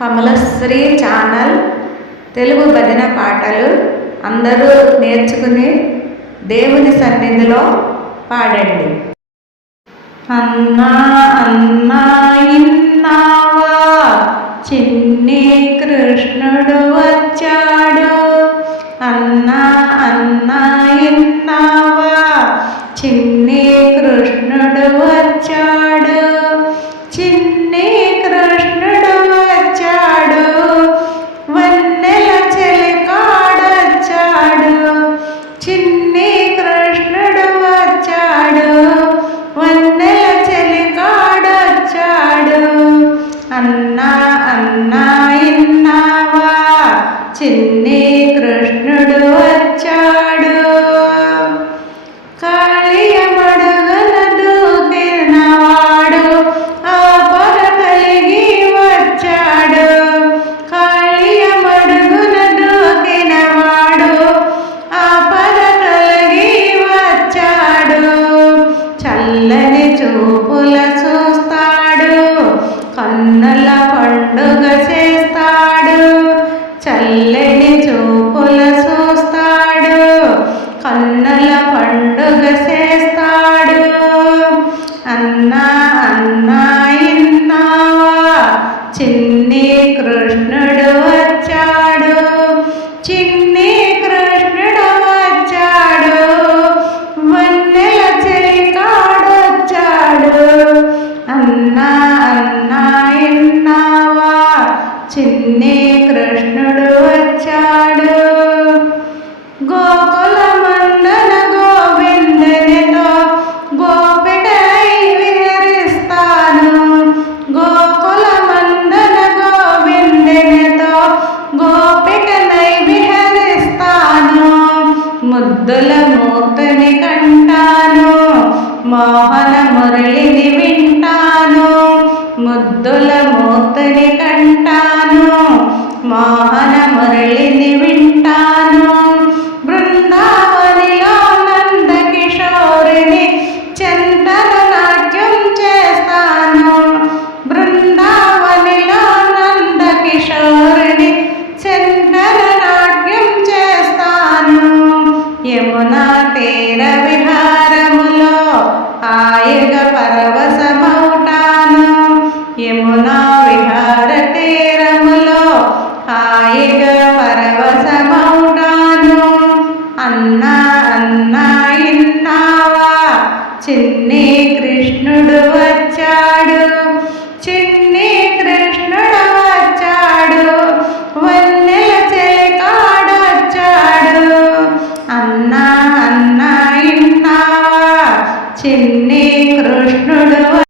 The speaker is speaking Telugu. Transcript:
కమలశ్రీ ఛానల్ తెలుగు భజన పాటలు అందరూ నేర్చుకుని దేవుని సన్నిధిలో పాడండి. అన్నా అన్నా ఇన్నావా? చిన్ని కృష్ణుడు వచ్చాడు. చిన్ని కృష్ణుడు వచ్చాడు. కాళియమడుగన దూకినవాడు ఆ పొర కలిగి వచ్చాడు. ley ముద్దుల మూర్తిని కంటాను మోహన మురళిని యమునా తీర విహారములో ఆయుగ పరవశమౌటాను. యమునా విహార తీరములో ఆయుగ పరవశమౌటాను. అన్నా అన్నా ఇన్నావా చిన్ని అన్నా అన్నా ఇన్నావా చిన్ని కృష్ణ